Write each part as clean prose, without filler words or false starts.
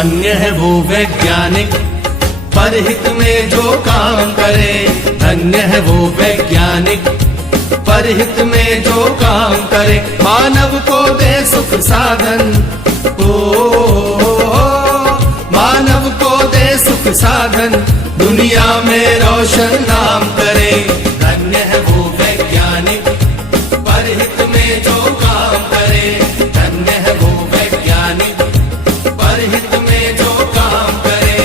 धन्य है वो वैज्ञानिक परहित में जो काम करे। धन्य है वो वैज्ञानिक परहित में जो काम करे। मानव को दे सुख साधन, ओ मानव को दे सुख साधन, दुनिया में रोशन नाम करे। धन्य है वो वैज्ञानिक परहित में जो काम करे। धन्य है वो वैज्ञानिक परहित में जो काम करे।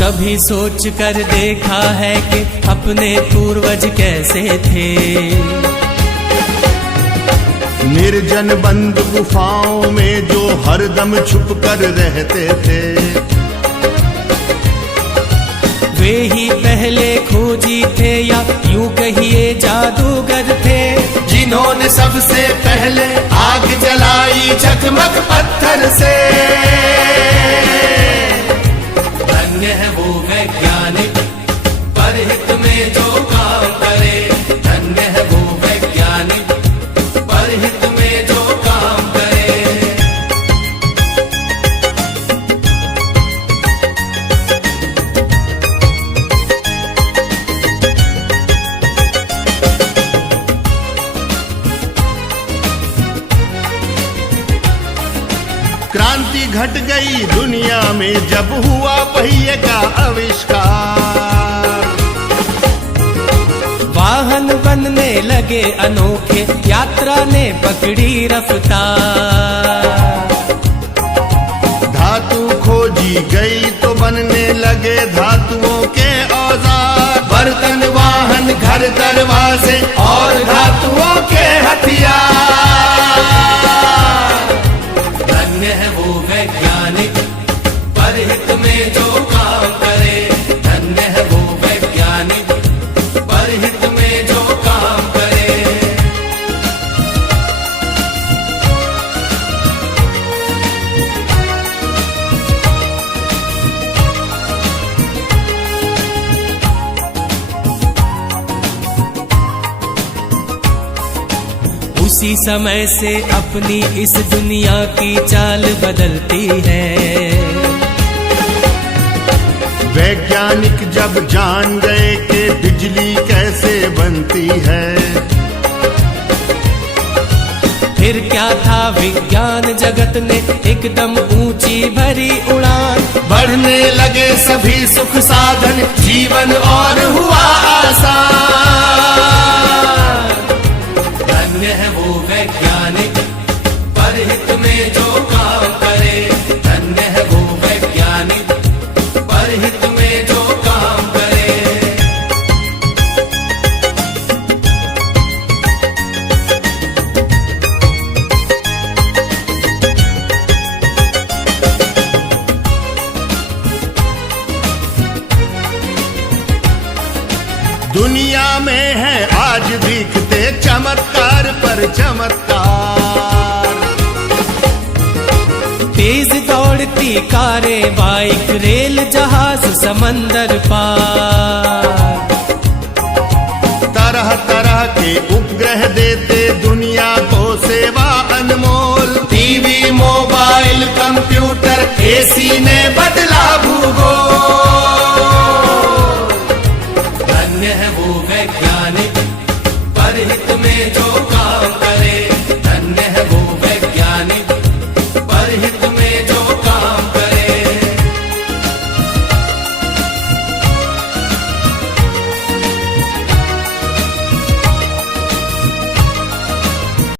कभी सोच कर देखा है कि अपने पूर्वज कैसे थे। निर्जन बंद गुफाओं में जो हरदम छुप कर रहते थे। वे ही पहले खोजी थे या यूं कहिए जादूगर थे, जिन्होंने सबसे पहले आग जलाई चकमक पत्थर से। धन्य है वो वैज्ञानिक परहित में जो काम करे। धन्य है वो वैज्ञानिक परहित में जो काम करे। क्रांति घट गई दुनिया में जब हुआ पहिए का आविष्कार। वाहन बनने लगे अनोखे, यात्रा ने पकड़ी रफ्तार। धातु खोजी गई तो बनने लगे धातुओं के औजार। बर्तन वाहन घर दरवाजे और धातुओं के हथियार। धन्य है वो वैज्ञानिक परहित में जो काम करे। धन्य है वो वैज्ञानिक परहित में जो काम करे। उसी समय से अपनी इस दुनिया की चाल बदलती है। वैज्ञानिक जब जान गए कि बिजली कैसे बनती है। फिर क्या था विज्ञान जगत ने एकदम ऊंची भरी उड़ान। बढ़ने लगे सभी सुख साधन, जीवन और हुआ आसान। धन्य है वो वैज्ञानिक परहित में जो काम करे। धन्य है वो वैज्ञानिक परहित में जो काम करे। दुनिया में है आज दिखते चमत्कार पर चमत्कार। तेज दौड़ती कारें, बाइक, रेल, जहाज, समंदर पार। तरह तरह के उपग्रह देते दुनिया को सेवा अनमोल। टीवी, मोबाइल, कंप्यूटर, एसी ने बदला भूगोल। धन्य है वो वैज्ञानिक परहित में जो काम करे। धन्य है वो